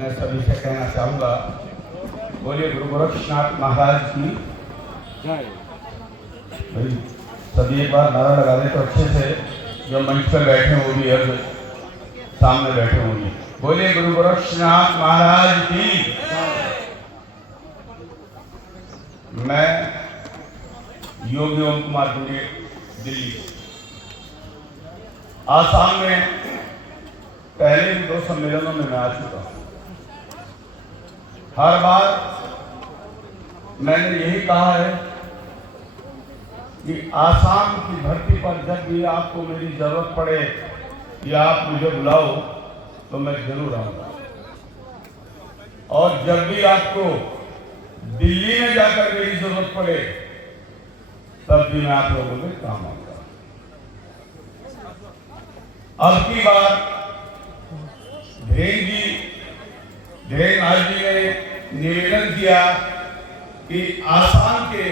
मैं सभी से कहना चाहूँगा, बोलिए गुरु गोरक्षनाथ महाराज की जय। भाई सभी एक बार नारा लगा दें तो अच्छे से, जो मंच पर बैठे हो भी और सामने बैठे होंगे, बोलिए गुरु गोरक्षनाथ महाराज की। मैं योगी ओम कुमार दुबे, दिल्ली। आसाम में पहले भी 2 सम्मेलनों में मैं आ चुका हूं। हर बार मैंने यही कहा है कि आसाम की धरती पर जब भी आपको मेरी जरूरत पड़े या आप मुझे बुलाओ तो मैं जरूर आऊंगा, और जब भी आपको दिल्ली में जाकर मेरी जरूरत पड़े तब भी मैं आप लोगों के काम आऊंगा। अब की बार धीरेन्द्र जी ने निवेदन किया कि आसाम के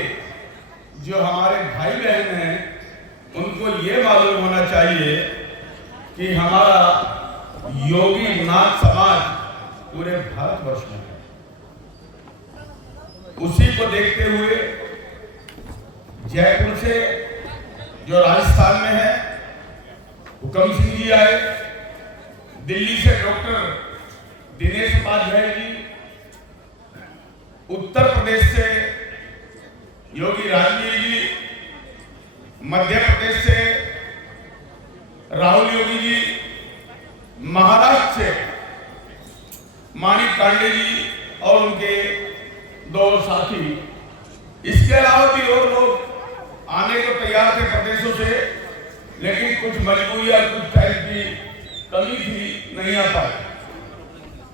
जो हमारे भाई बहन हैं उनको ये मालूम होना चाहिए कि हमारा योगी नाथ समाज पूरे भारतवर्ष में है। उसी को देखते हुए जयपुर से जो राजस्थान में है हुकम सिंह जी आए, दिल्ली से डॉक्टर दिनेश उपाध्याय जी, उत्तर प्रदेश से योगी राजवीर जी, मध्य प्रदेश से राहुल योगी जी, महाराष्ट्र से माणिक कांडे जी और उनके 2 साथी, इसके अलावा भी और लोग आने को तैयार थे प्रदेशों से, लेकिन कुछ मजबूरी और कुछ टाइम की कमी थी, नहीं आ पाए।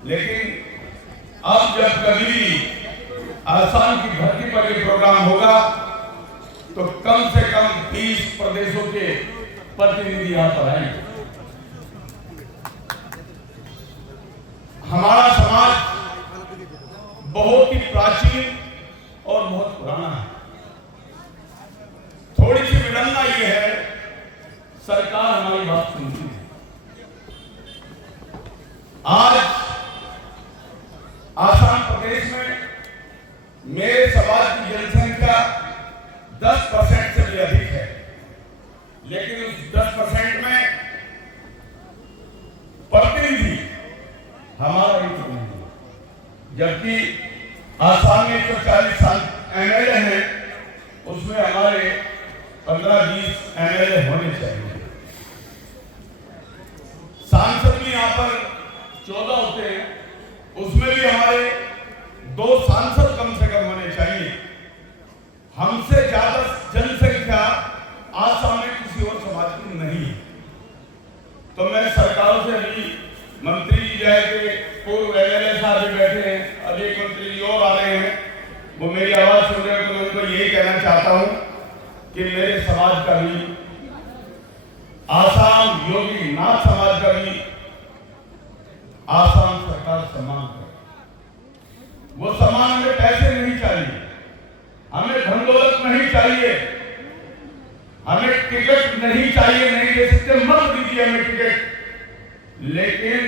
लेकिन अब जब कभी आसाम की धरती पर ये प्रोग्राम होगा तो कम से कम 30 प्रदेशों के प्रतिनिधि यहां पर आएंगे। हमारा समाज बहुत ही प्राचीन और बहुत पुराना है। थोड़ी सी विडंबना ये है, सरकार हमारी बात सुनती है। आज आसाम प्रदेश में मेरे समाज की जनसंख्या 10% से भी अधिक है, लेकिन उस 10% में प्रतिनिधि हमारा ही नहीं है, जबकि आसाम में 140 एमएलए हैं, उसमें हमारे 15-20 एमएलए होने चाहिए। सांसद भी यहाँ पर 14 होते हैं, उसमें भी हमारे 2 सांसद कम से कम होने चाहिए। हमसे ज्यादा जनसंख्या आसाम में किसी और समाज की नहीं है। तो मैं सरकारों से भी, मंत्री जी जाए पूर्व एमएलए साहब भी बैठे हैं, अब एक मंत्री जी और आ रहे हैं, वो मेरी आवाज सुन रहे हैं, तो मैं उनको यही कहना चाहता हूं कि मेरे समाज का भी, आसाम योगी नाथ समाज का भी आसाम सरकार सम्मान करे। वो सम्मान हमें पैसे नहीं चाहिए, हमें धन दौलत नहीं चाहिए, हमें टिकट नहीं चाहिए, नहीं दे सकते, मत दीजिए हमें टिकट, लेकिन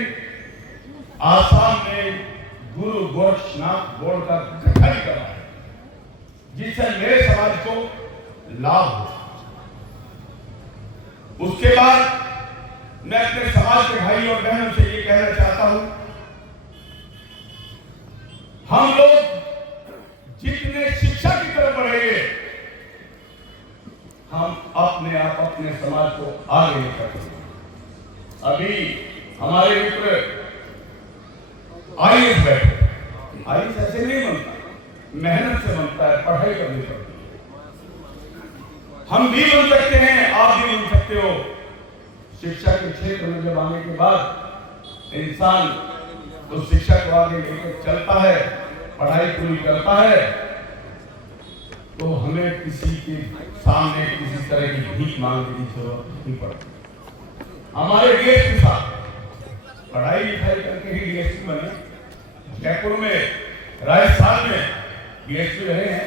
आसाम में गुरु गोरक्षनाथ बोर्ड का गठन करा है जिससे मेरे समाज को लाभ हो। उसके बाद मैं अपने समाज के भाई और बहनों से ये कहना चाहता हूं, हम लोग जितने शिक्षा की तरफ बढ़ेंगे, हम अपने आप अपने समाज को आगे लेकर चलेंगे। अभी हमारे मित्र आईएएस बैठे, आईएएस ऐसे नहीं बनता, मेहनत से बनता है, पढ़ाई करनी पड़ती है। हम भी बन सकते हैं, आप भी बन सकते हो। शिक्षा के क्षेत्र में जब आने के बाद इंसान उस शिक्षा को आगे लेकर चलता है, पढ़ाई पूरी करता है, तो हमें किसी के सामने किसी तरह की भीख मांगने की जरूरत नहीं पड़ती। हमारे डीएसपी साहब पढ़ाई लिखाई करके ही डीएसपी बने, जयपुर में, राजस्थान में डीएसपी रहे हैं,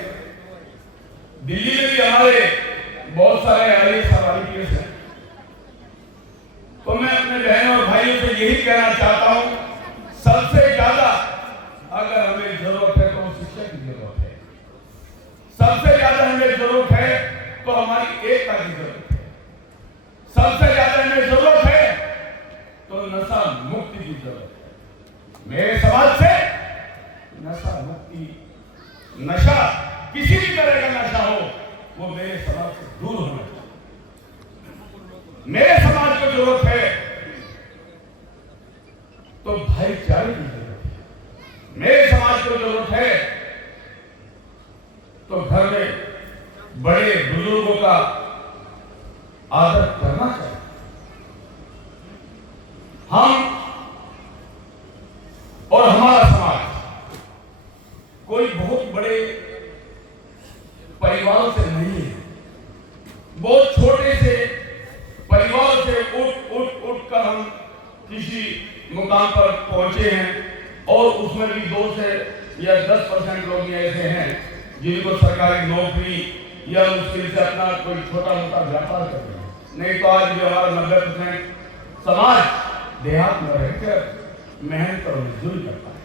दिल्ली में भी हमारे बहुत सारे आईएएस और आईपीएस हैं। तो मैं अपने बहनों और भाइयों से यही कहना चाहता हूं, सबसे ज्यादा सबसे ज्यादा हमें जरूरत है तो हमारी एकता की जरूरत है। सबसे ज्यादा हमें जरूरत है तो नशा मुक्ति की जरूरत है। मेरे समाज से नशा मुक्ति, नशा किसी भी तरह का नशा हो वो मेरे समाज से दूर होना चाहिए। मेरे समाज को जरूरत है तो भाईचारे की जरूरत है। मेरे समाज को जरूरत है तो घर में बड़े बुजुर्गों का आदर करना चाहिए। हम और हमारा समाज कोई बहुत बड़े परिवारों से नहीं है। बहुत छोटे से परिवार से उठ कर हम किसी मुकाम पर पहुंचे हैं और उसमें भी 2 से या 10% लोग ऐसे हैं जिनको सरकारी नौकरी या मुश्किल से अपना कोई छोटा मोटा व्यापार कर रहे हैं। नहीं तो आज भी हमारा 90% समाज देहात में रहकर मेहनत और मजदूरी करता है।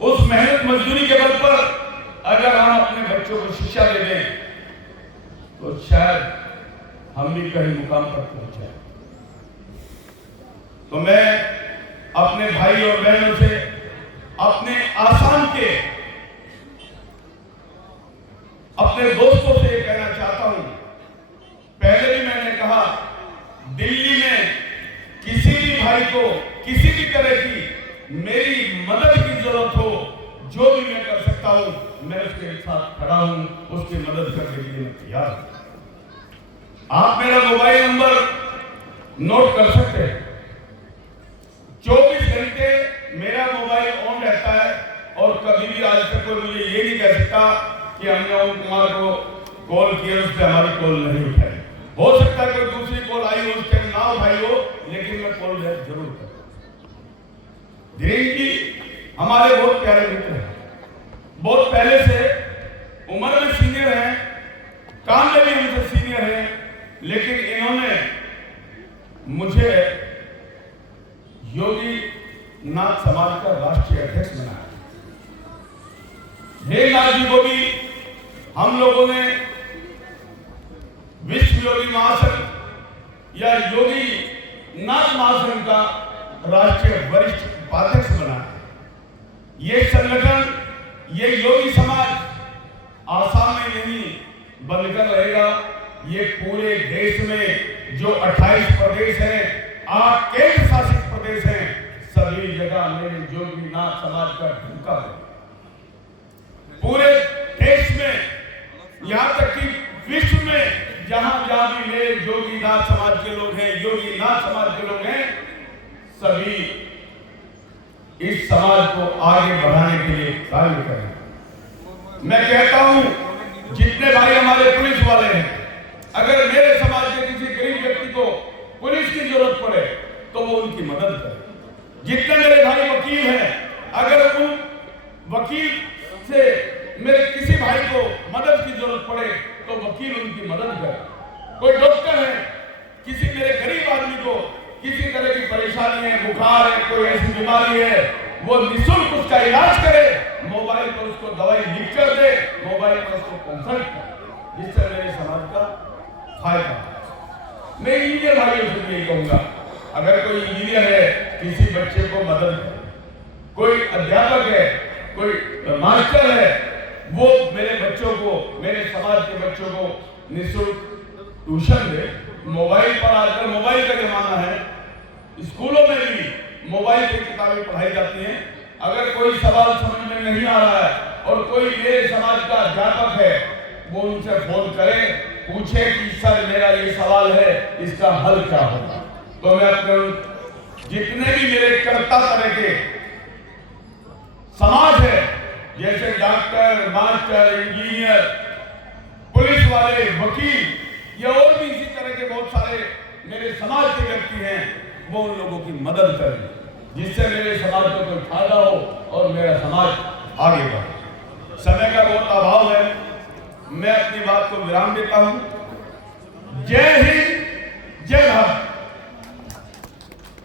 उस मेहनत मजदूरी के बल पर अगर हम अपने बच्चों को शिक्षा दे दें तो शायद हम भी कहीं मुकाम पर पहुंच जाए। तो मैं अपने भाई और बहनों से, अपने आसाम के अपने दोस्तों से ये कहना चाहता हूं, पहले भी मैंने कहा, दिल्ली में किसी भी भाई को किसी भी तरह की मेरी मदद की जरूरत हो, जो भी मैं कर सकता हूं मैं उसके साथ खड़ा हूं, उसकी मदद करने के लिए मैं तैयार हूं। आप मेरा मोबाइल नंबर नोट कर सकते हैं। 24 घंटे मेरा मोबाइल ऑन रहता है और कभी भी आज तक कोई मुझे ये नहीं कह सकता कि हमने ओम कुमार को कॉल किया, उसने हमारी कॉल नहीं उठाई। हो सकता है कोई दूसरी कॉल आई हो, उसके ना उठाई हो, लेकिन मैं कॉल जरूर करता। धीरेन्द्र जी हमारे बहुत प्यारे मित्र हैं, बहुत पहले से उम्र में सीनियर हैं, काम में भी हमसे सीनियर हैं, लेकिन इन्होंने मुझे योगी नाथ समाज का राष्ट्रीय अध्यक्ष बनाया। हेमनाथ जी को भी हम लोगों ने विश्व योगी महासंघ या योगी नाथ महासंघ का राष्ट्रीय वरिष्ठ उपाध्यक्ष बनाया। ये संगठन, ये योगी समाज आसाम में नहीं बनकर रहेगा, ये पूरे देश में जो 28 प्रदेश हैं, 8 केंद्र शासित प्रदेश हैं, सभी जगह मेरे योगी नाथ समाज का ढंका है। पूरे देश में, यहां तक कि विश्व में जहां जहां भी मेरे योगी नाथ समाज के लोग हैं, योगी नाथ समाज के लोग हैं, सभी इस समाज को आगे बढ़ाने के लिए कार्य करें। मैं कहता हूं, जितने भाई हमारे पुलिस वाले हैं, अगर मेरे समाज के किसी गरीब व्यक्ति को पुलिस की जरूरत पड़े तो वो उनकी मदद करे। जितने मेरे भाई वकील हैं, अगर उन वकील से मेरे किसी भाई को मदद की जरूरत पड़े तो वकील उनकी मदद करे। कोई डॉक्टर है, किसी मेरे गरीब आदमी को किसी तरह की परेशानी है, बुखार है, कोई ऐसी बीमारी है, वो निःशुल्क उसका इलाज करे, मोबाइल पर उसको दवाई लिख कर दे, मोबाइल पर उसको कंसल्ट करे, जिससे मेरे समाज का फायदा। मैं इंजीनियर भाइयों से यही कहूंगा, अगर कोई इंजीनियर है, किसी बच्चे को मदद करे, कोई अध्यापक है, कोई मास्टर है, वो मेरे बच्चों को, मेरे समाज के बच्चों को निःशुल्क ट्यूशन दे। मोबाइल पर आजकल मोबाइल का जमाना है, स्कूलों में भी मोबाइल पर किताबें पढ़ाई जाती हैं। अगर कोई सवाल समझ में नहीं आ रहा है और कोई मेरे समाज का अध्यापक है, वो उनसे फोन करे, पूछे कि सर मेरा ये सवाल है, इसका हल क्या होगा। तो मैं अपने जितने भी मेरे कर्ता तरह के समाज है, जैसे डॉक्टर, मास्टर, इंजीनियर, पुलिस वाले, वकील या और भी इसी तरह के बहुत सारे मेरे समाज के व्यक्ति हैं, वो उन लोगों की मदद करें, जिससे मेरे समाज को कोई फायदा हो और मेरा समाज आगे बढ़े। समय का बहुत अभाव है, मैं अपनी बात को विराम देता हूं। जय हिंद, जय भारत।